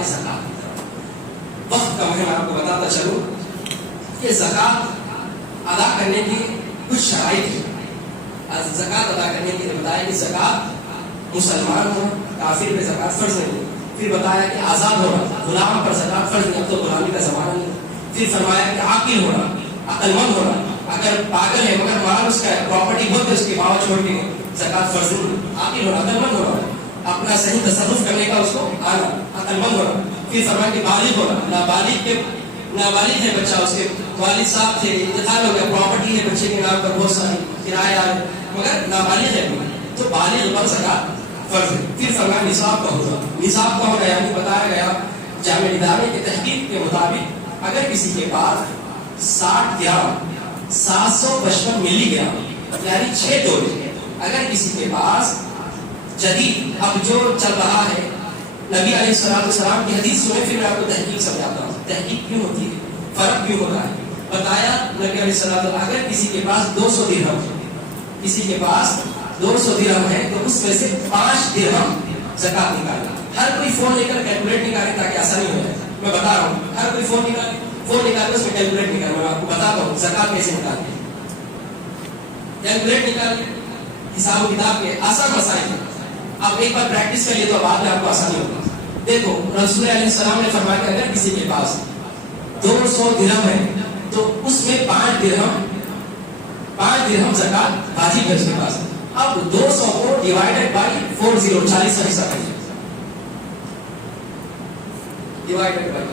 آئے زکات کی طرف۔ وقت کم ہے، میں آپ کو بتاتا چلوں کہ زکات ادا کرنے کی کچھ شرائط ہیں۔ زکات ادا کرنے کے لیے بتایا کہ زکات مسلمان ہو، کافر پہ زکات فرض نہیں۔ پھر بتایا کہ آزاد ہونا، غلام پر زکات فرض نہیں، اب تو غلامی کا زمانہ نہیں۔ پھر فرمایا کہ عاقل ہونا، عقل مند ہونا، اگر پاگل ہے مگر مال اس کا ہے، پراپرٹی بہت ہے اس کی، باوا چھوڑ کے زکات فرض نہیں۔ عاقل ہونا، عقل مند ہونا، اپنا صحیح تصرف کرنے کا اس کو آنا، عقل مند ہونا۔ پھر فرمایا کہ بالغ ہونا، نابالغ ہے بچہ، اس کے والد صاحب تھے، انتقال ہو گیا، پراپرٹی ہے بچے کے نام پر بہت ساری، کرایہ مگر نابالغ ہے تو بالغ پر زکات فرض ہے۔ پھر فرمایا نصاب کا ہونا، نصاب کا ہونا یعنی بتایا گیا جامع ادارے کی تحقیق کے مطابق اگر کسی کے پاس 60 گرام 755 ملی گرام یعنی 6 تولے، اگر کسی کے پاس جدید اب جو چل رہا ہے، نبی علیہ السلام کی حدیث سنیں، پھر میں آپ کو تحقیق سمجھاتا ہوں تحقیق کیوں ہوتی ہے، فرق کیوں ہوتا ہے۔ بتایا نبی علیہ السلام اگر کسی کے پاس 200 درہم، کسی کے پاس 200 درہم ہے تو اس میں سے 5 درہم زکات نکالنا۔ ہر کوئی فون لے کر کیلکولیٹ نکالے تاکہ آسانی ہو جائے، میں بتا رہا ہوں، ہر کوئی فون نکالے اس میں کیلکولیٹ نکالے، میں آپ کو بتاتا ہوں زکات کیسے نکالتے ہیں۔ کیلکولیٹ نکالے، حساب و کتاب کے آسان مسائل ہیں، آپ ایک بار پریکٹس کر لیے تو بعد میں آپ کو آسانی ہوگی۔ دیکھو رسول علیہ السلام نے فرمایا کہ اگر کسی کے پاس 200 درہم ہے تو اس میں 5 درہم زکات واجب ہے اس کے پاس۔ اب 200 کو ڈیوائیڈڈ بائی 40، 40 کا حصہ کریے، ڈیوائڈ کرنا ہے،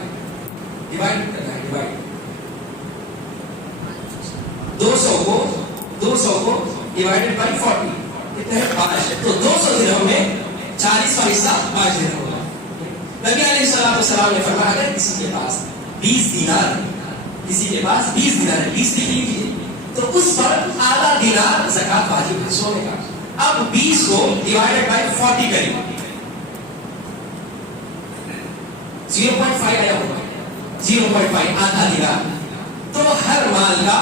ڈیوائڈ 200 کو ڈیوائیڈڈ بائی 40 کتنے ہے 5، تو 200 درہم میں 40 کا حصہ 5 درہم ہوگا۔ نبی علیہ السلام نے فرمایا اگر کسی کے پاس 20 دینار ہے، کسی کے پاس 20 دینار ہے، 20 لکھ لیجیے، تو اس پر آدھا دینار زکات واجب ہے سونے کا۔ اب 20 کو ڈیوائیڈڈ بائی 40 کریں، 0.5 آیا ہوگا، 0.5 آدھا دینار، تو ہر مال کا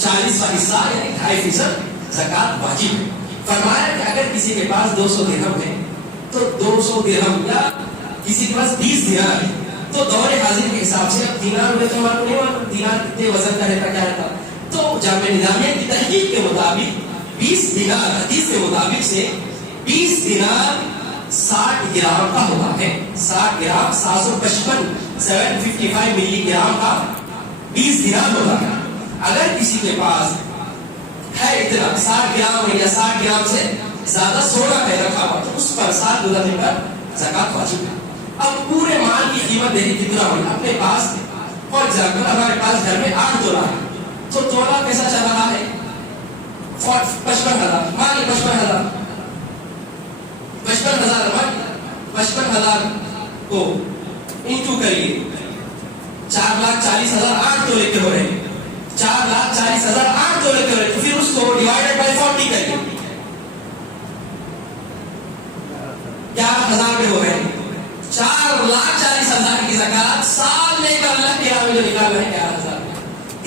40 کا حصہ یعنی 2.5% زکات واجب ہے۔ فرمایا کہ اگر کسی کے پاس 200 درہم ہے تو 200 درہم یا کسی کے پاس 20 دینار ہے تو دور حاضر کے حساب سے، اب دینار ہوئے تو ہمارے نہیں معلوم دینار کتنے وزن کا رہتا کیا رہتا، تو جامع نظامیہ کی تحقیق کے مطابق 20 دینار حدیث کے مطابق سے 20 دینار 60 گرام کا ہوتا ہے، 60 گرام 755 ملی گرام کا 20 دینار ہوتا ہے۔ اگر کسی کے پاس ہے اتنا 60 گرام یا 60 گرام سے زیادہ سونا ہے رکھا ہوا تو اس پر 7 گنا پر زکات واجب ہے۔ اب پورے مال کی قیمت دیکھیں کتنا ہوئی، اپنے پاس فار ایگزامپل ہمارے پاس گھر میں 8 تولہ ہے تو تولہ کیسا چل رہا ہے 55,000، مالیے 55,000 کو انٹو کریے 4,40,000 8 تولے کے ہو رہے ہیں، 4,40,000 8 تولے کے ہو رہے ہیں، پھر اس کو ڈیوائیڈڈ بائی 40 کریے 11,000 کے ہو رہے ہیں، 4,40,000 کی زکات سال لے کر اللہ کے راہ میں جو نکال رہے ہیں 11,000۔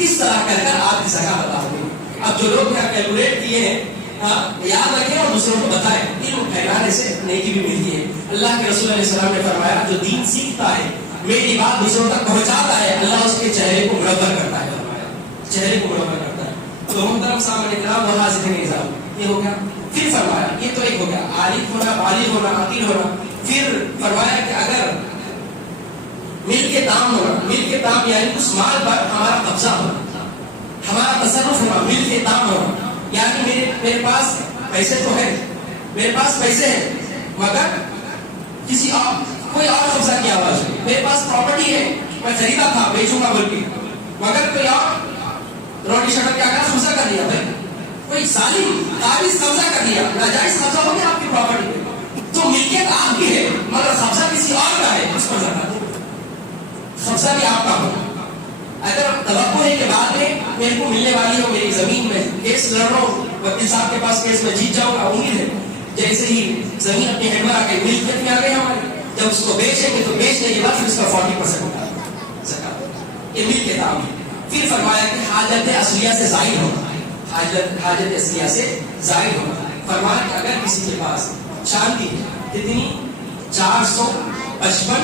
اس طرح کر کر آپ کی زکات ادا ہوگی۔ اب جو لوگ یہاں کیلکولیٹ کیے ہیں یاد رکھیں اور دوسروں کو بتائیں، علم پھیلانے سے نیکی بھی ملتی ہے۔ اللہ کے رسول علیہ السلام نے فرمایا جو دین سیکھتا ہے میری بات دوسروں تک پہنچاتا ہے اللہ اس کے چہرے کو منور کرتا ہے، چہرے کو منور کرتا ہے۔ تو محترم سامنے کرام و حاضرین نظام یہ ہو گیا۔ پھر فرمایا یہ تو ایک ہو گیا عارف ہونا، بالغ ہونا، عاقل ہونا۔ پھر فرمایا کہ اگر ملک تام ہونا، ملک تام یعنی اس مال پر ہمارا قبضہ ہونا، ہمارا تصرف ہونا، ملک تام ہونا یعنی میرے پاس پیسے تو ہے، میرے پاس پیسے ہیں مگر کسی اور کوئی اور قبضہ کی آواز ہے، میرے پاس پراپرٹی ہے میں خریدا تھا بیچوں گا بول کے مگر کوئی اور روٹی شٹر کیا کرا قبضہ کر لیا، بھائی کوئی ظالم قابض قبضہ کر لیا، ناجائز قبضہ ہو گیا آپ کی پراپرٹی پہ، تو ملکیت آپ کی ہے مگر قبضہ کسی اور کا ہے، اس پر زکات قبضہ بھی آپ کا ہو۔ اگر توقع ہے کہ بعد میں میرے کو ملنے والی ہو میری زمین میں کیس لڑ رہا ہوں وکیل صاحب کے پاس کیس میں جیت جاؤں گا، امید ہے جیسے ہی زمین اپنے ہینڈ میں آ کے ملکیت میں آ گئی ہماری، جب اس کو بیچیں گے تو بیچنے کے بعد پھر اس کا 40% ہوگا زکات، یہ ملکیت عام ہے۔ پھر فرمایا کہ حاجت اصلیہ سے زائد ہونا، حاجت اصلیہ سے زائد ہونا۔ فرمایا کہ اگر کسی کے پاس چاندی ہے کتنی 455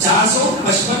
455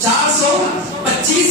425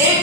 1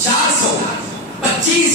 425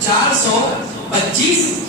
425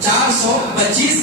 425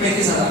35,000,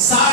60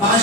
5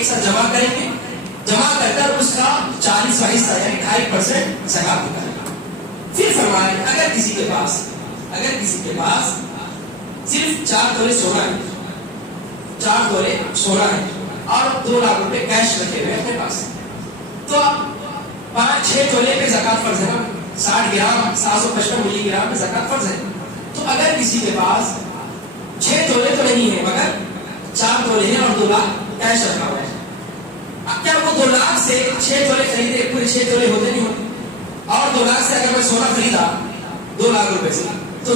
ایک ساتھ جمع کریں گے, جمع کر اس کا 40واں حصہ یعنی 2.5% زکات نکالیں گے. پھر فرمایا اگر کسی کے پاس صرف 4 تولے سونا ہے, 4 تولے سونا ہے اور 2 لاکھ روپے کیش رکھے ہوئے اپنے پاس, تو 5-6 تولے پہ زکات فرض ہے نا, 60 گرام 755 ملی گرام میں زکات فرض ہے. تو اگر کسی کے پاس 6 تولے تو نہیں ہے مگر 4 تولے ہیں اور 2 لاکھ کیش رکھا ہوا ہے, اب کیا وہ 2 لاکھ سے 6 تولے خریدے, پورے 6 تولے ہوتے نہیں ہوتے, اور 2 لاکھ سے اگر میں سونا خریدا 2 لاکھ روپے سے, تو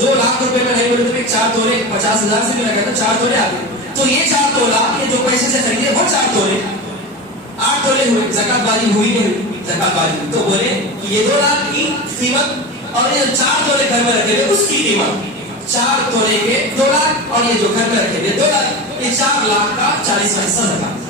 2 لاکھ روپے میں نہیں بولے تو 4 تولے 50,000 سے بھی لگا تو 4 تولے آتے, تو یہ 4 تولا یہ جو پیسے سے خریدے وہ 4 تولے 8 تولے ہوئے, زکات واجب ہوئی نہیں ہوئی, زکات واجب. تو بولے کہ یہ 2 لاکھ کی قیمت اور یہ 4 تولے گھر میں رکھے ہوئے اس کی قیمت, 4 تولے کے 2 لاکھ اور یہ جو گھر میں رکھے ہوئے 2 لاکھ, یہ 4 لاکھ کا 40واں حصہ زکات.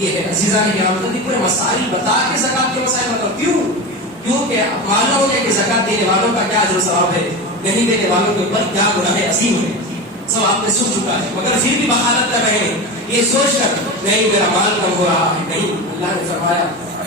یہ ہے عزیزان کرام پورے مسائل بتا کے زکات کے مسائل بتاؤ. کیوں کہ معلوم ہو گیا کہ زکات دینے والوں کا کیا اجر و ثواب ہے, نہیں دینے والوں کے اوپر کیا گناہ عظیم ہے, سب آپ نے سن چکا ہے, مگر پھر بھی بخالت کر رہے ہیں یہ سوچ کر نہیں میرا مال کم ہو رہا ہے. نہیں, اللہ نے فرمایا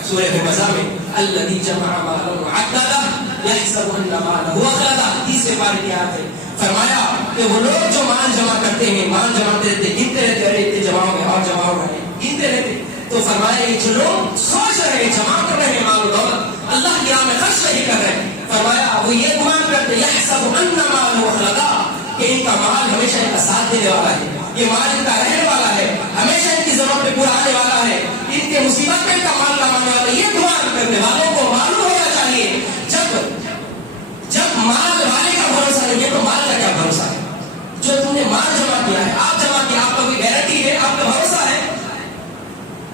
سورہ حمزہ میں الذی جمع مالا وعددا یحسب ان مالہ اخلدا, 30 بار کی آیت ہے. فرمایا کہ وہ لوگ جو مال جمع کرتے ہیں, مال جماتے رہتے, گنتے رہتے, ارے اتنے جمع ہو گئے اور جمع ہو گئے, گنتے رہتے, تو فرمایا یہ جو لوگ سوچ رہے ہیں جمع کر رہے ہیں مال و دولت, اللہ کی راہ میں خرچ نہیں کر رہے, فرمایا وہ یہ گمان کرتے یحسب ان مالہ اخلدا کہ ان کا مال ہمیشہ ان کا ساتھ دینے والا ہے, یہ مال ان کا رہنے والا ہے, ہمیشہ ان کی ضرورت پہ پورا آنے والا ہے, ان کے مصیبت میں ان کا مال کمانے والا ہے. یہ گمان کرنے والوں کو معلوم ہونا چاہیے جب مال والے کا بھروسہ نہیں ہے تو مال کا کیا بھروسہ ہے. جو تم نے مال جمع کیا ہے, آپ جمع کیا, آپ کا کوئی گارنٹی ہے, آپ کا بھروسہ ہے,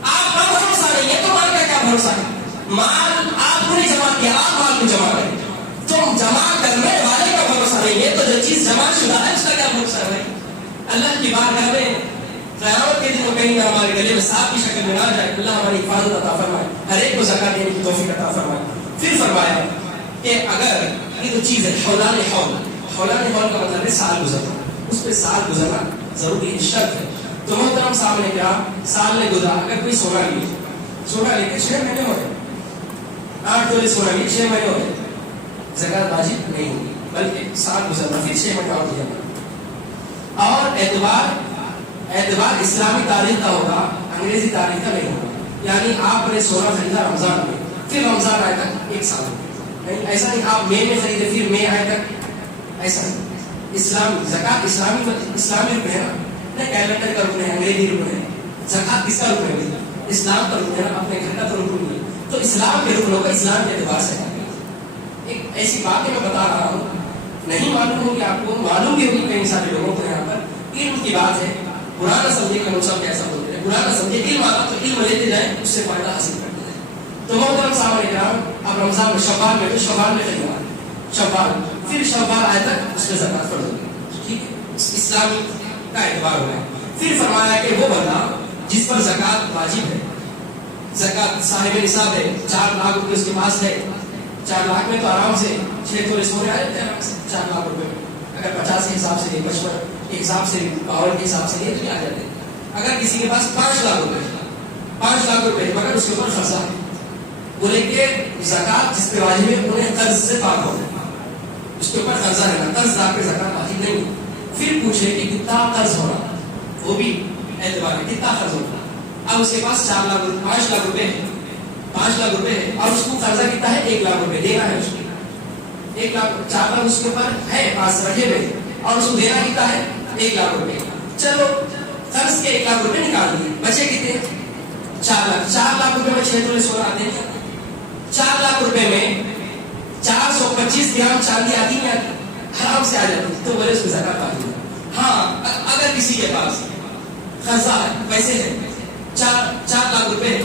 آپ کا بھروسہ نہیں ہے تو مال کا کیا بھروسہ ہے. مال آپ کو نہیں جمع کیا, آپ مال کو جمع کریں, تم جمع کرنے والے کا بھروسہ نہیں ہے تو جو چیز جمع شدہ ہے اس کا کیا بھروسہ ہے. اللہ کی بارگاہ میں قیامت کے دن کہیں ہمارے گلے میں سانپ کی شکل میں نہ جائے, اللہ ہماری حفاظت عطا فرمائے, ہر ایک کو زکات دینے کی توفیق عطا فرمائے. پھر فرمایا کہ اگر یہ جو چیز ہے حولان حول کا مطلب ہے سال گزرنا, اس پہ سال گزرنا ضروری شرط ہے. تو محترم صاحب نے کیا, سال نے گزرا, اگر کوئی سونا لے کے 6 مہینے ہو گئے, 8 تولے سونا لے 6 مہینے ہو گئے, زکات واجب نہیں ہوگی بلکہ سال گزرنا, پھر 6 مہینے اور دیا. اور اعتبار اسلامی تاریخ کا ہوگا, انگریزی تاریخ کا نہیں ہوگا. یعنی آپ نے سونا خریدا رمضان میں, پھر رمضان آئے تک 1 سال نہیں, ایسا نہیں آپ مئی میں خریدے پھر مئی آئے تک, ایسا نہیں. اسلام زکات اسلامی رکن ہے نا, کیلنڈر کا رکن ہے, انگریزی رکن ہے. زکات کس کا رکن ہے, اسلام کا رکن ہے نا, اپنے گھر کا تو رکن نہیں. تو اسلام کے رکنوں کا اسلام کے اعتبار سے ایک ایسی بات ہے میں بتا رہا ہوں, نہیں معلوم ہوگی آپ کو, معلوم بھی ہوگی کئی سارے لوگوں کو یہاں پر. علم کی بات ہے, برا نہ سمجھے کہ ہم سب کیسا بولتے ہیں, برا نہ سمجھے, علم آتا تو علم لیتے جائیں, اس سے فائدہ حاصل کرتے جائیں. تو محترم صاحب کرام اب رمضان میں شوال میں خریدا, شوال پھر شوال آئے تک اس میں زکات فرض ہوگی, ٹھیک ہے, اسلامی کا اعتبار ہو گیا. پھر فرمایا کہ وہ بندہ جس پر زکات واجب ہے, زکات صاحب نصاب ہے, 4 لاکھ روپے اس کے پاس ہے, 4 لاکھ میں تو آرام سے 6 تولے سونے آ جاتے ہیں آرام سے 4 لاکھ روپے میں. اگر 50 کے حساب سے 55 کے حساب سے پاور کے حساب سے یہ تو آ جاتے ہیں. اگر کسی کے پاس 5 لاکھ روپے مگر اس کے اوپر خرچہ ہے, بولے کہ زکات جس پہ واجب ہے انہیں قرض سے پاک ہو, اس کے اوپر قرضہ ہے نا, قرض دار پہ زکات واجب نہیں. پھر پوچھے کہ کتنا قرض ہونا, وہ بھی اعتبار ہے, کتنا قرض ہونا. اب اس کے پاس 5 لاکھ روپے ہے, 5 لاکھ روپے ہے, اور اس کو قرضہ کتنا ہے, 1 لاکھ روپے دینا ہے. اس کو 1 لاکھ 4 لاکھ اس کے اوپر ہے پاس رکھے ہوئے, اور اس کو دینا کتنا ہے, 1 لاکھ روپے. چلو قرض کے 1 لاکھ روپے نکال دیے, بچے کتنے, 4 لاکھ روپے میں 6 تولے سونا آتے ہیں. 4 لاکھ روپے میں 425 گرام چاندی آتی ہے, آرام سے آ جاتی, تو بولے اس کو زکات واجب ہے. ہاں اگر کسی کے پاس قرضہ ہے, پیسے ہے 4 لاکھ روپے,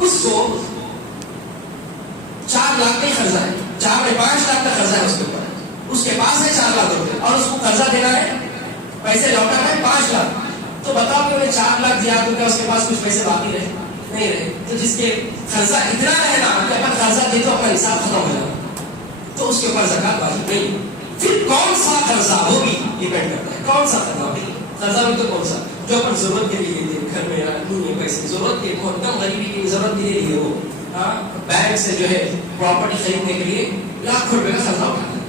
اس کو 4 لاکھ کا ہی قرضہ ہے, 4 میں 5 لاکھ کا قرضہ ہے اس کے اوپر, اس کے پاس ہے 4 لاکھ روپے, اور اس کو قرضہ دینا ہے, پیسے لوٹانا ہے 5 لاکھ. تو بتاؤ کہ انہیں 4 لاکھ دیا تو کیا اس کے پاس کچھ پیسے باقی رہے, نہیں رہے. تو جس کے قرضہ اتنا رہنا کہ اپنا قرضہ دے تو اپنا حساب ختم ہو جائے, تو اس کے اوپر زکات واجب نہیں. پھر کون سا قرضہ, وہ بھی ڈیپینڈ کرتا ہے کون سا قرضہ بھی تو کون سا, جو اپن ضرورت کے لیے لیتے گھر میں نہیں ہے پیسے, ضرورت کے بہت کم غریبی کی ضرورت کے لیے وہ بینک سے جو ہے پراپرٹی خریدنے کے لیے لاکھوں روپے کا قرضہ اٹھاتا ہے.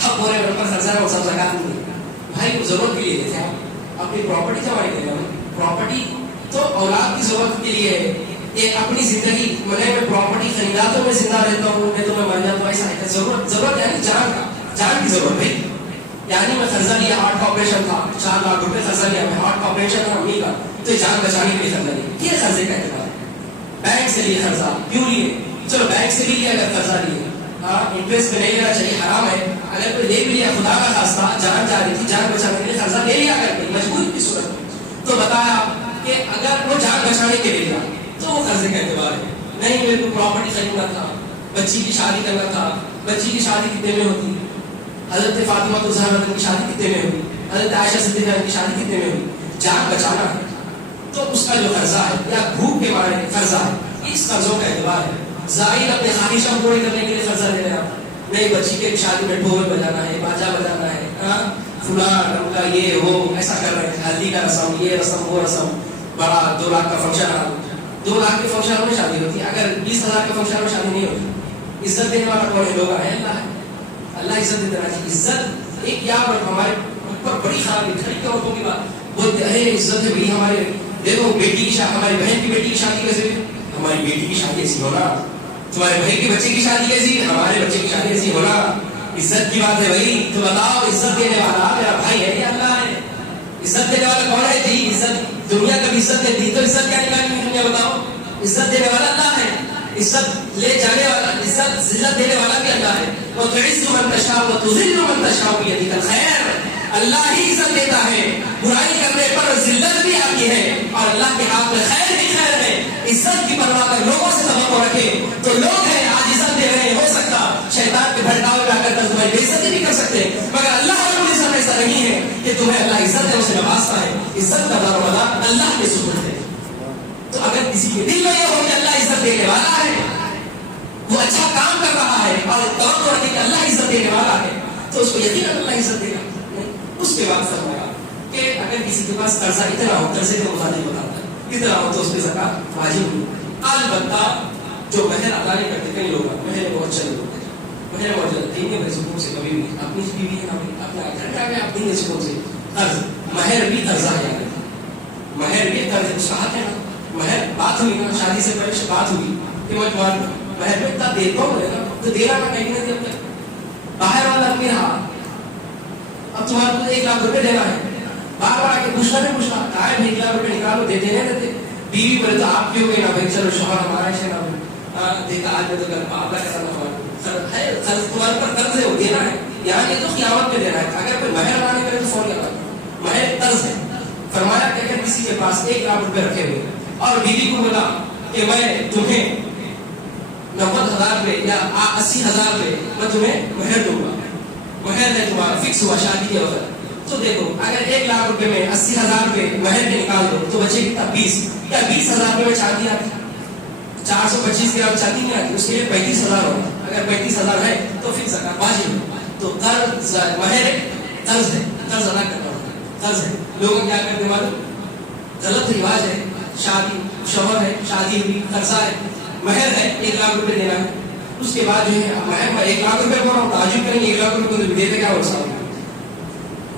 اب بولے میرے پر قرضہ ہے وہ سب زکات نہیں ہے. بھائی وہ ضرورت کے لیے دیتے ہیں, آپ اپنی پراپرٹی جمع کریں گے. پراپرٹی تو اولاد کی ضرورت کے لیے ہے. یہ اپنی زندگی میں پراپرٹی خریدا تو میں زندہ رہتا ہوں, میں تو میں مر جاتا ہوں, ایسا ہے. ضرورت یعنی جان کا, جان کی ضرورت بھائی. یعنی میں قرضہ لیا, ہارٹ کا آپریشن تھا, 4 لاکھ روپے قرضہ لیا میں, ہارٹ کا آپریشن تھا امی کا, تو جان بچانے کے لیے قرضہ لیا. یہ قرضے کا اعتبار ہے. بینک سے لیے قرضہ کیوں لیے؟ چلو بینک سے بھی لیا, اگر قرضہ لیے انٹرسٹ میں نہیں لینا چاہیے, حرام ہے. اگر کوئی لے بھی لیا خدا کا خاصہ, جان جا رہی تھی, جان بچانے کے لیے قرضہ لے لیا کر کے مجبوری کی صورت میں, تو بتایا کہ اگر وہ جان بچانے کے لیے لیا تو وہ قرضے کا اعتبار ہے. نہیں میرے کو پراپرٹی خریدنا تھا, بچی کی شادی کرنا تھا. بچی کی شادی کتنے میں ہوتی؟ حضرت فاطمہ الزہرا کی شادی کتنے میں ہوئی؟ حضرت عائشہ صدیقہ کی شادی کتنے میں ہوئی؟ جان بچانا ہے تو اس کا جو قرضہ ہے یا بھوک کے مارے قرضہ ہے, اس قرضوں کا اعتبار ہے. ظاہر اپنے خواہشوں پورے کرنے کے لیے قرضہ لے رہے ہیں. نہیں بچی کے شادی میں ڈھول بجانا ہے, باجا بجانا ہے, فلاں کا یہ وہ ایسا کر رہے ہیں, ہلدی کا رسم, یہ رسم وہ رسم, بڑا 2 لاکھ کا فنکشن. 2 لاکھ کے فنکشن میں شادی ہوتی ہے, اگر 20,000 کے فنکشن میں شادی نہیں ہوتی. عزت دینے والا کون ہے؟ لوگ ہے, اللہ ہے. اللہ عزت دینا چاہیے. عزت ایک یا ہمارے اوپر بڑی خرابی کھڑی کی عورتوں کی بات بولتے ہیں عزت ہے بھائی ہمارے, دیکھو بیٹی کی شادی, ہماری بہن کی بیٹی کی شادی کیسے, ہماری بیٹی کی شادی ایسی ہونا, تمہارے بھائی کے بچے کی شادی کیسی, ہمارے بچے کی شادی ایسی ہونا. عزت کی بات ہے بھائی. تو بتاؤ عزت دینے والا میرا بھائی ہے یا اللہ ہے؟ عزت دینے والا کون ہے جی؟ عزت دنیا کبھی عزت دیتی تو عزت کیا نکالی دنیا, بتاؤ. عزت دینے والا اللہ ہے, عزت لے جانے والا, عزت دینے والا بھی اللہ ہے. وتعز من تشاء وتذل من تشاء بيدك الخير. اللہ ہی عزت دیتا ہے, برائی کرنے پر ذلت بھی آتی ہے, اور اللہ کے ہاتھ میں خیر ہی خیر ہے. عزت کی پرواہ کر لوگوں سے توقع رکھے تو لوگ ہیں آج عزت دے رہے ہیں, ہو سکتا شیطان کے بھڑکاوے میں آ کر تمہاری بے عزتی نہیں کر سکتے, مگر اللہ رب العزت ایسا نہیں ہے کہ تمہیں اللہ عزت ہے اسے نوازتا ہے. عزت کا دار و مدار اللہ کے سپرد ہے. تو اگر کسی کے دل میں یہ ہو کہ اللہ عزت دینے والا ہے, وہ اچھا کام کر رہا ہے اور توقع رکھے کہ اللہ عزت دینے والا ہے, تو اس کو یقیناً اللہ عزت دے گا. اس کے بعد فرمایا کہ اگر کسی کے پاس قرضہ اتنا ہو, قرضے کے مطابق بتاتا ہے اتنا ہو تو اس پہ زکات واجب نہیں. البتہ جو مہر ادا نہیں کرتے, کئی لوگ مہر بہت چلے ہوتے ہیں, مہر بہت چلے دیں گے سکون سے, کبھی بھی اپنی بیوی اپنا گھر جا کے آپ دیں گے سکون سے. قرض مہر بھی قرضہ ہے, مہر بھی قرض اس کا حق ہے نا. مہر بات ہوئی نا, شادی سے پہلے بات ہوئی کہ میں تمہارا مہر میں اتنا دیتا ہوں نا, تو دینا کا نہیں دیا تک باہر والا اپنی رہا, اب تمہارے کو 1 لاکھ روپے دینا ہے, بار بار آ کے پوچھنا نہیں پوچھنا, کہا ہے 1 لاکھ روپے نکالو, دیتے نہیں دیتے. بیوی بولے تو آپ کیوں گئے نا بھائی, چلو شوہر ہمارا ہے نا, دیکھا آج میں تو گھر آپ کا کرنا ہے, تمہارے پر قرض ہے وہ دینا ہے. یہاں یہ تو قیامت میں دینا ہے. اگر کوئی مہر ادا نہیں کرے تو فون لگا, مہر قرض ہے. فرمایا کہ اگر کسی کے پاس 1 لاکھ روپے رکھے ہوئے اور بیوی کو بولا کہ میں تمہیں 90,000 روپے یا 80,000 روپے میں تمہیں مہر دوں گا, مہر ہے تمہارا فکس ہوا شادی کے وقت, تو دیکھو اگر 1 لاکھ روپے میں 80,000 روپے مہر کے نکال دو تو بچے کتنا 20, یا 20,000 روپے میں چاندی آتی, 425 گرام چاندی نہیں آتی, اس کے لیے 35,000 ہوگا. اگر 35,000 ہے تو پھر زکات واجب ہے. تو قرض مہر قرض ہے, قرض ادا کرنا ہوتا ہے, قرض ہے. لوگ کیا کرتے معلوم, غلط رواج ہے, شادی شوہر ہے, شادی ہوئی, قرضہ ہے, مہر ہے 1 لاکھ روپے دینا ہے, اس کے بعد جو ہے مہر 1 لاکھ روپے بول رہا ہوں, تعجب کریں 1 لاکھ روپے کو دیتے کیا ہو سکتا.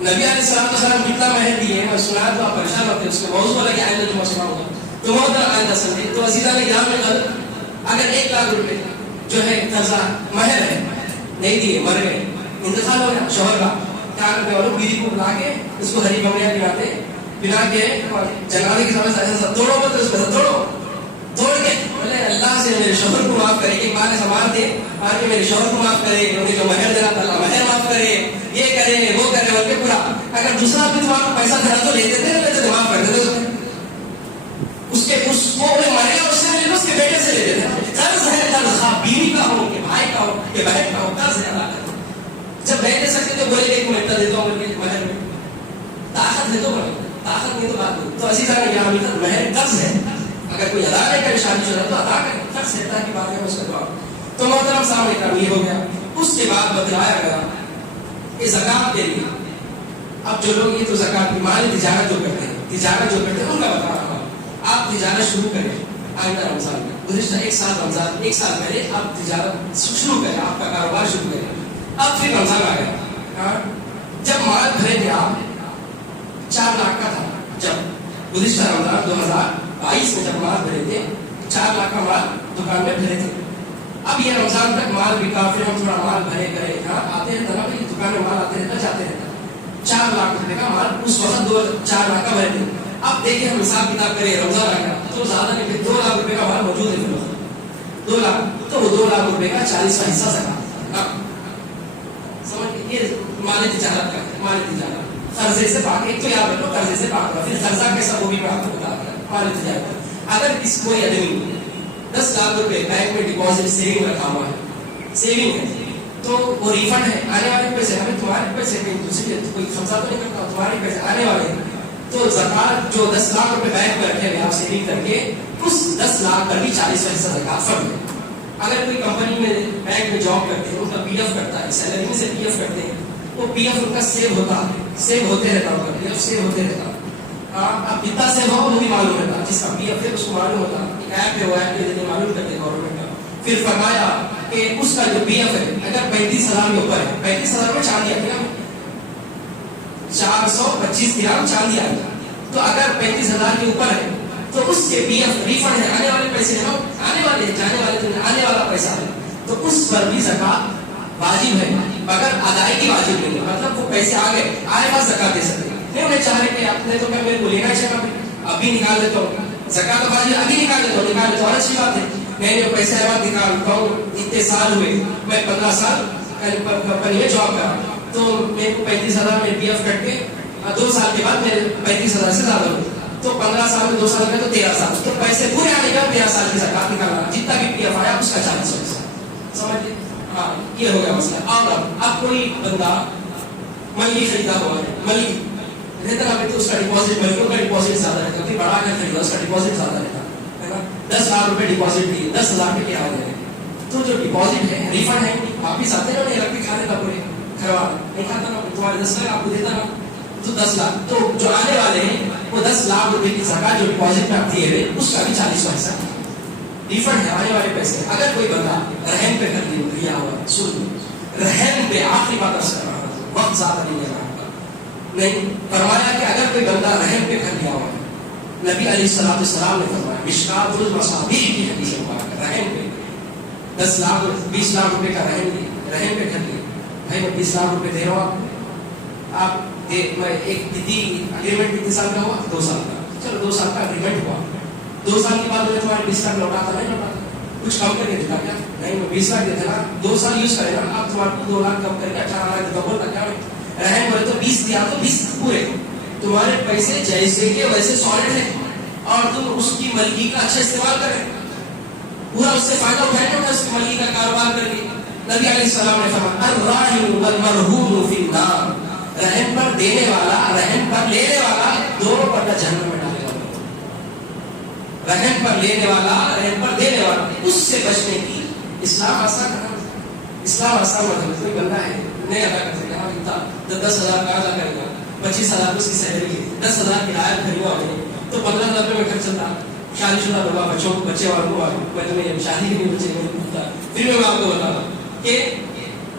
نبی علیہ السلام کتنا مہر دیے میں سنا تو آپ پریشان ہوتے, اس کے موضوع والا کہ آئندہ تمہیں سنا ہوگا تو بہت آئندہ سنتے. تو عزیزہ نے یہاں میں اگر 1 لاکھ روپے جو ہے قرضہ مہر ہے نہیں دیے, مر گئے, انتقال ہو گیا شوہر کا, کیا کرتے والوں بیوی کو بلا کے اس کو ہری کمڑیاں پلاتے, پلا کے جنازے کے سامنے ایسا توڑو مت, اس کو توڑ کے بولے اللہ سے میرے شوہر کو معاف کرے, ایک بار ایسا مار دے اور کہ میرے شوہر کو معاف کرے, انہیں جو مہر دینا تھا اللہ مہر معاف کرے, یہ کرے وہ کرے, اور کے پورا. اگر دوسرا آدمی تمہارا پیسہ دھڑا تو لیتے تھے معاف کر دیتے, اس کے اس کو مرے گا اس سے لے لو, اس کے بیٹے سے لے لیتے. قرض ہے, قرض بیوی کا ہو کہ بھائی کا ہو کہ بہن کا ہو, قرض ہے ادا کرنا. جب نہیں دے سکتے تو بولے کہ میں اتنا دیتا ہوں مہر میں, طاقت ہے تو بولے, طاقت نہیں تو بات نہیں. تو اسی طرح یہاں مہر قرض ہے, اگر کوئی ادا نہیں کرے شادی شدہ تو ادا کرے, قرض ہے کی بات ہے اس کا جواب. تو محترم صاحب اکرام یہ ہو گیا. اس کے بعد بتلایا گیا کہ زکات کے لیے اب جو لوگ یہ تو زکات مال تجارت جو کرتے ہیں, تجارت جو کرتے ہیں ان کا بتا رہا ہوں. آپ تجارت شروع کریں آئندہ رمضان میں، گزشتہ ایک سال پہلے آپ تجارت شروع کریں، آپ کا کاروبار شروع کریں، اب پھر رمضان آ گیا، جب مال بھرے تھے آپ 4 لاکھ کا تھا، جب گزشتہ رمضان 2022 میں جب مال بھرے تھے 4 لاکھ کا مال دکان میں بھرے تھے، اب یہ رمضان تک مال بکا، پھر ہم تھوڑا مال بھرے کرے، آتے رہتا نا بھائی، دکان میں مال آتے رہتا جاتے رہتا، 4 لاکھ روپے کا مال اس وقت 4 لاکھ کا بھرے تھے، اب دیکھیں ہم حساب کتاب کریں، رمضان آ گیا تو زیادہ نہیں، پھر 2 لاکھ روپے کا مال موجود ہے، 2 لاکھ، تو وہ 2 لاکھ روپے کا 40واں حصہ زکات، سمجھ یہ مال تجارت کا ہے، مال تجارت قرضے سے پاک، ایک تو یاد رکھو قرضے سے پاک، پھر قرضہ کیسا وہ بھی میں آپ کو بتا دوں، مال تجارت، اگر کسی کوئی آدمی 10 لاکھ روپے بینک میں ڈپازٹ سیونگ رکھا ہوا ہے، سیونگ ہے، تو وہ ریفنڈ ہے، آنے والے پیسے ہمیں تمہارے پیسے کہیں دوسری کوئی خرچہ تو نہیں کرتا، تمہارے پیسے آنے والے ہیں، تو زکات جو 10 لاکھ روپے بینک میں رکھے ہوئے آپ سیونگ کر کے، اس 10 لاکھ کا بھی 40واں حصہ زکات فرض ہے۔ اگر کوئی کمپنی میں بینک میں جاب کرتے ہیں، ان کا پی ایف کرتا ہے، سیلری میں سے پی ایف کرتے ہیں، وہ پی ایف ان کا سیو ہوتا ہے، سیو ہوتے رہتا ہوگا، پی ایف سیو ہوتے رہتا، اب کتنا سیو ہو وہ بھی معلوم رہتا، جس کا پی ایف ہے اس کو معلوم ہوتا، ایک ایپ ہے، وہ ایپ کے ذریعے معلوم کرتے گورنمنٹ کا۔ پھر فرمایا کہ اس کا جو پی ایف ہے اگر 35,000 کے اوپر ہے، 35,000 میں چاندی آتی ہے، 425 گرام چاندی آتی ہے، تو اگر 35,000 کے اوپر ہے تو اس کے پی ایف ریفنڈ ہے، آنے والے پیسے ہیں، آنے والے جانے والے تو آنے والا پیسہ ہے، تو اس پر بھی زکات واجب ہے، مگر ادائیگی واجب نہیں ہے، مطلب وہ پیسے آ گئے، آئے بعد زکات دے سکتے ہیں، نہیں انہیں چاہ رہے کہ آپ نے تو کہ میرے کو لینا چاہیے، ابھی نکال لیتا ہوں زکات واجب، ابھی نکال لیتا ہوں، اور اچھی بات ہے، میں جو پیسے بعد نکالتا ہوں، اتنے سال ہوئے، میں 15 سال کمپنی میں جاب کرا، تو میرے کو 35,000 میں پی ایف کٹ کے 2 سال کے بعد میرے 35,000 سے زیادہ ہوئے، تو 15 سال میں 2 سال میں تو 13 سال، تو پیسے پورے آنے کے بعد 13 سال کی زکات نکالنا، جتنا بھی پی ایف آیا اس کا 40%، سمجھے؟ ہاں یہ ہو گیا مسئلہ۔ اور اب کوئی بندہ ملی خریدا ہوا ہے، ملی رہتا نا، تو اس کا ڈپازٹ ملیوں کا ڈپازٹ زیادہ رہتا ہے، بڑا گھر خریدا اس کا ڈپازٹ زیادہ رہتا ہے نا، 10 لاکھ روپے ڈپازٹ دیے، 10,000 روپے کیا دیں، تو جو ڈپازٹ ہے ریفنڈ ہے، واپس آتے نا، نہیں رکھ کے کھا لیتا، پورے گھروا نہیں کھاتا نا، تمہارے 10 لاکھ آپ کو دیتا نا، تو 10 لاکھ، تو جو آنے والے ہیں وہ 10 لاکھ روپے کی زکات جو ڈپازٹ میں آپ دیے ہوئے اس کا بھی 40واں حصہ ریفنڈ ہے، آنے والے پیسے۔ اگر کوئی بندہ رہن پہ کر لیا ہوا، سن رہن پہ، آخری بات ارز کر رہا ہوں، وقت زیادہ نہیں لے رہا نہیں، فرمایا کہ اگر کوئی بندہ رہن پہ کر لیا ہوا، نبی علیہ السلام نے فرمایا، مشکات المصابیح کی حدیث مبارک، رہن پہ 10 لاکھ 20 لاکھ روپے کا رہن پہ کر لیا، بھائی میں 20 لاکھ روپے دے رہا ہوں آپ میں ایک اگریمنٹ کتنے سال کا ہوا؟ 2 سال کا، چلو 2 سال کا اگریمنٹ ہوا، 2 سال کے بعد میں تمہارے 20 لاکھ لوٹا تھا، نہیں لوٹا تھا، کچھ کم کر کے دیتا کیا؟ نہیں، میں 20 لاکھ دیتا نا، 2 سال یوز کرے نا، آپ تمہارے کو 2 لاکھ کم کر کے 18 لاکھ دیتا، بولتا کیا رہن بولے تو 20 دیا تو 20 پورے، تمہارے پیسے جیسے کہ ویسے سالڈ ہیں، اور تم اس کی ملکی کا اچھا استعمال کریں، پورا اس سے فائدہ اٹھائیں گے، اس کی ملکی کا کاروبار کر کے۔ نبی علیہ السلام نے فرمایا الراہن والمرہون فی النار، رہن پر دینے والا، رہن پر لینے والا، دونوں پر جہنم میں ڈالے گا، رہن پر لینے والا، رہن پر دینے والا، اس سے بچنے کی اسلام آسان ہے، اسلام آسان مطلب کوئی بندہ ہے نہیں ادا کر سکتا، ہاں اتنا 10,000 کا ادا کرے گا، 25,000 اس کی سیلری ہے، 10,000 کرایہ خریدا ہوا، تو 15,000 روپے میں خرچ چلتا، شادی شدہ لوگا بچے والوں کو، میں تمہیں شادی کے لیے بچے نہیں پوچھتا، پھر میں آپ کو بتا رہا ہوں کہ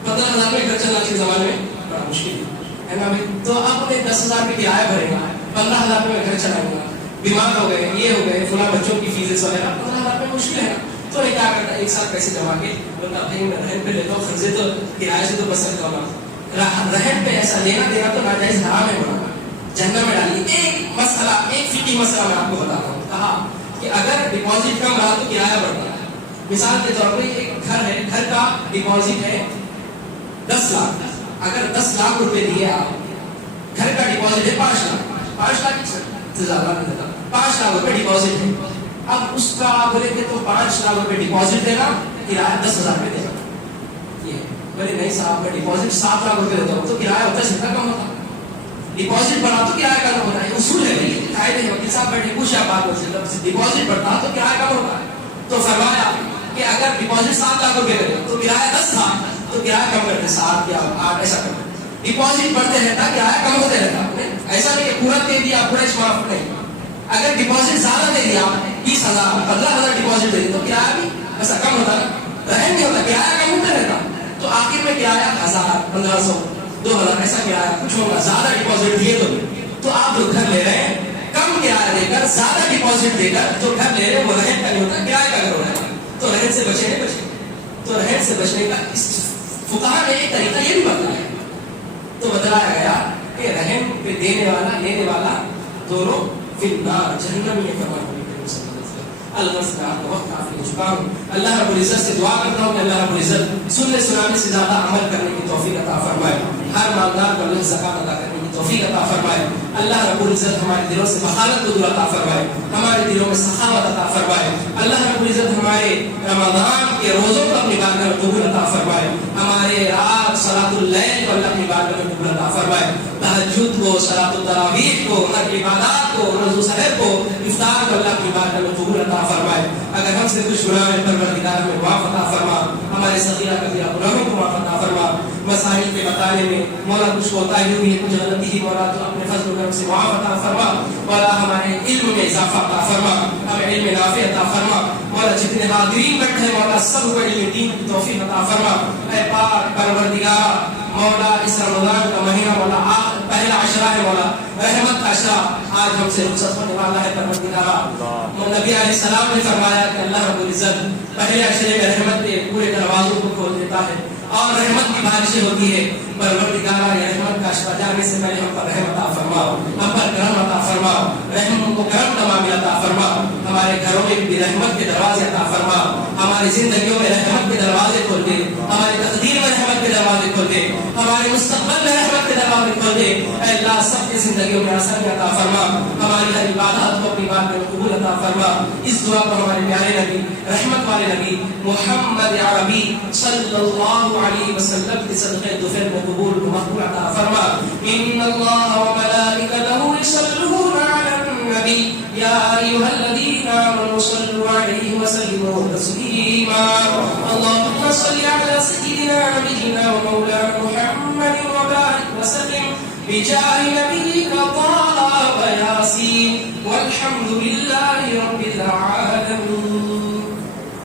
15,000 میں خرچ چلنا کے زمانے میں بڑا مشکل ہے نا بھائی، تو آپ نے 10,000 روپے کرایہ بھرے گا، 15,000 روپے میں خرچ چلائیں گا، بیمار ہو گئے، یہ ہو گئے، فلاں بچوں کی فیس وغیرہ، 15,000 روپے مشکل ہے نا، تو یہ کیا کرتا ہے، ایک ساتھ پیسے جما کے بولتا بھائی میں رہن پہ لیتا ہوں، خرچے تو کرایہ سے تو بچ سکتا ہوں، رہن پہ ایسا لینا دینا تو ناجائز حرام ہے، بڑا جہنم میں ڈالیے۔ ایک مسئلہ، ایک فقہی مسئلہ میں آپ کو بتاتا ہوں، کہا کہ اگر ڈپازٹ کم رہا تو کرایہ بڑھتا ہے، مثال کے طور پہ ایک گھر ہے، گھر کا ڈپازٹ ہے 10 لاکھ، اگر 10 لاکھ روپے دیے آپ، گھر کا ڈپازٹ ہے 5 لاکھ، 5 لاکھ سے زیادہ نہیں دیتا، 5 لاکھ روپے ڈپازٹ ہے، اب اس کا بولے کہ تو 5 لاکھ روپے ڈپازٹ دینا، کرایہ 10,000 روپے دینا، یہ بولے نہیں صاحب میں ڈپازٹ 7 لاکھ روپے دیتا ہوں، تو کرایہ ہوتا ہے جتنا کم ہوتا، ڈپازٹ بڑھا تو کرایہ کم ہوتا ہے، اصول ہے بھائی، قاعدے وکیل صاحب بیٹھے کچھ آپ بات بول سکتے، ڈپازٹ بڑھتا تو کرایہ کم ہوتا ہے، تو فرمایا کہ اگر ڈپازٹ 7 لاکھ روپے دیتا تو کرایہ 10 تھا، تو کرایہ کم کرتے 7 یا 8 ایسا کرتے، ڈپازٹ بڑھتے رہتا کرایہ کم ہوتے رہتا، ایسا نہیں کہ پورا دے دیا پورا معاف نہیں، اگر ڈپازٹ زیادہ دے دیا دیا 20,000 15,000 ڈپازٹ دے دی تو کرایہ بھی ایسا کم ہوتا نا, رہن نہیں ہوتا, کرایہ کم ہوتا رہتا. تو آخر میں کرایہ 1000 1500 2000 ایسا کرایہ کچھ ہوگا, زیادہ ڈپازٹ دیے تو آپ جو گھر لے رہے ہیں کم کرایہ دے کر, زیادہ ڈپازٹ دے کر جو گھر لے رہے ہیں وہ رہن کا نہیں ہوتا, کرایہ کا گھر ہو رہا ہے. تو رہن سے بچے نہیں بچے, تو رہن سے بچنے کا اس فقہا نے ایک طریقہ یہ بھی بتایا ہے. تو بتلایا گیا کہ رہن پہ دینے والا لینے والا دونوں فی النار جہنم میں کمانا. الغرض میں آپ کا وقت کافی ہو چکا ہوں. اللہ رب العزت سے دعا کرتا ہوں کہ اللہ رب العزت سننے سنانے سے زیادہ عمل کرنے کی توفیق عطا فرمائے. ہر مالدار کو اللہ زکات ادا کرنے کی توفیق عطا فرمائے. اللہ رب العزت ہمارے دلوں سے بخالت کو دور عطا فرمائے, ہمارے دلوں میں سخاوت عطا فرمائے. اللہ رب العزت ہمارے رمضان کے روزوں کو اپنی بارگاہ میں قبول عطا فرمائے. ہمارے رات صلاۃ اللیل کو اللہ اپنی بارگاہ میں قبول عطا فرمائے. تہجد کو, صلاۃ التراویح کو, ہر عبادات کو, روزہ سحر کو, افطار کو اللہ اپنی بارگاہ میں قبول عطا فرمائے. اگر ہم سے کچھ گناہ ہے پروردگار میں معاف عطا فرما, ہمارے صغیرہ کبیرہ گناہوں کو معاف عطا فرما. مسائل کے بتانے میں مولا کچھ کوتاہی ہوئی ہے, کچھ غلطی ہی مولا تو اپنے فضل و کرم سے معاف عطا فرما. مولا ہمارے علم میں اضافہ عطا فرما, ہمیں علم نافع عطا فرما. مولا جتنے حاضرین بیٹھے ہیں مولا سب کو علم دین کی توفیق عطا فرما. اے پاک پروردگار مولا اس رمضان کا مہینہ مولا پہلا عشرہ ہے, مولا رحمت کا عشرہ آج ہم سے رخصت ہونے والا ہے. پروردگار نبی علیہ السلام نے فرمایا کہ اللہ رب العزت پہلے عشرے میں رحمت کے پورے دروازوں کو کھول دیتا ہے اور رحمت کی بارشیں ہوتی ہے. پروردگار یہ رحمت کا عشرہ جانے سے پہلے ہم پر رحمت عطا فرماؤ, ہم پر کرم عطا فرماؤ, رحم کو کرم تمام عطا فرما. ہمارے گھروں میں بھی رحمت کے دروازے عطا فرما, ہماری زندگیوں میں رحمت کے دروازے کھول دے, ہماری تقدیر میں رحمت کے دروازے کھول دے, ہمارے مستقبل میں رحمت کے دروازے کھول دے. اے اللہ سب کی زندگیوں میں آسانی عطا فرما, ہماری ہر عبادات کو اپنی بات میں قبول عطا فرما. اس دعا کو ہمارے پیارے نبی رحمت والے نبی محمد عربی صلی اللہ علیہ وسلم کے صدقے دوفر میں قبول و مقبول عطا فرما. ان اللہ و ملائکتہ یصلون علی النبی یا ایھا الذین آمنوا صلوا علیہ وسلموا تسلیما. اللهم صل على سيدنا نبينا ومولانا محمد وبارك وسلم بجاه نبيك طه وياسين والحمد لله رب العالمين.